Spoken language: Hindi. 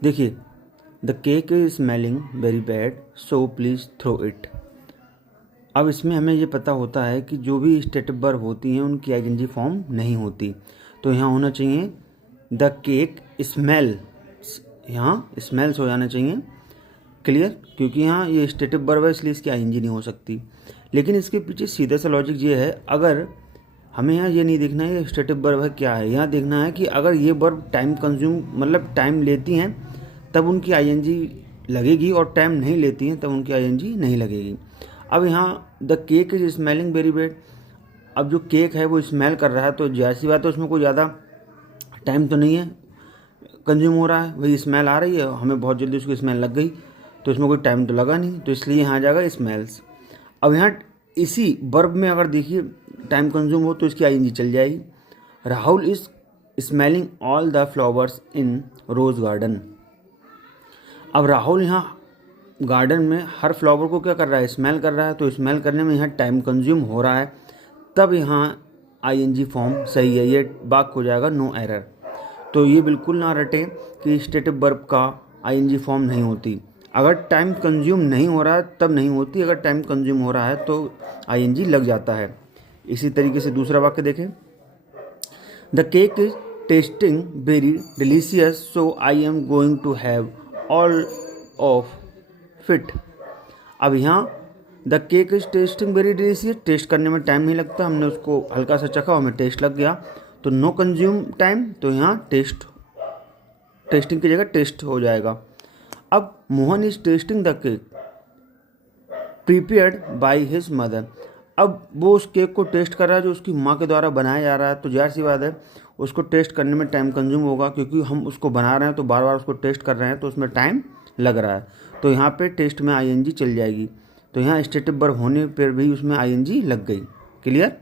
देखिए, the cake is smelling very bad so please throw it. अब इसमें हमें ये पता होता है कि जो भी स्टेटिव वर्ब होती हैं उनकी आईएनजी फॉर्म नहीं होती, तो यहाँ होना चाहिए द केक स्मेल, यहाँ स्मेल्स हो जाना चाहिए। क्लियर, क्योंकि यहाँ ये स्टेटिव वर्ब है इसलिए इसकी आईएनजी नहीं हो सकती। लेकिन इसके पीछे सीधा सा लॉजिक ये है, अगर हमें यहाँ ये नहीं देखना है ये स्टेटिव वर्ब है क्या है, यहाँ देखना है कि अगर ये वर्ब टाइम कंज्यूम मतलब टाइम लेती हैं तब उनकी आईएनजी लगेगी, और टाइम नहीं लेती हैं तब उनकी आईएनजी नहीं लगेगी। अब यहाँ the cake is smelling very bad, अब जो केक है वो स्मेल कर रहा है तो जाहिर सी बात है उसमें कोई ज़्यादा टाइम तो नहीं है कंज्यूम हो रहा है, वही स्मेल आ रही है, हमें बहुत जल्दी उसकी स्मेल लग गई तो इसमें कोई टाइम तो लगा नहीं, तो इसलिए यहाँ आ जाएगा स्मेल्स। अब यहाँ इसी वर्ब में अगर देखिए टाइम कंज्यूम हो तो इसकी आईएनजी चल जाएगी। Rahul is smelling all the flowers in rose garden. अब राहुल यहाँ गार्डन में हर फ्लावर को क्या कर रहा है, स्मेल कर रहा है, तो स्मेल करने में यहाँ टाइम कंज्यूम हो रहा है, तब यहाँ आईएनजी फॉर्म सही है, ये वाक्य हो जाएगा नो एरर। तो ये बिल्कुल ना रटे कि स्टेटिव वर्ब का आईएनजी फॉर्म नहीं होती, अगर टाइम कंज्यूम नहीं हो रहा है तब नहीं होती, अगर टाइम कंज्यूम हो रहा है तो आईएनजी लग जाता है। इसी तरीके से दूसरा वाक्य देखें, the cake is tasting very delicious so I am going to have all of it. अब यहाँ the cake is tasting very delicious, test करने में टाइम नहीं लगता, हमने उसको हल्का सा चखा हमें टेस्ट लग गया, तो नो कंज्यूम टाइम, तो यहाँ टेस्टिंग की जगह टेस्ट हो जाएगा। अब Mohan is testing the cake prepared by his mother. अब वो उस केक को टेस्ट कर रहा है जो उसकी माँ के द्वारा बनाया जा रहा है, तो जाहिर सी बात है उसको टेस्ट करने में टाइम कंज्यूम होगा, क्योंकि हम उसको बना रहे हैं तो बार बार उसको टेस्ट कर रहे हैं तो उसमें टाइम लग रहा है, तो यहाँ पे टेस्ट में आईएनजी चल जाएगी, तो यहाँ स्टेटिव वर्ब होने पर भी उसमें आईएनजी लग गई। क्लियर।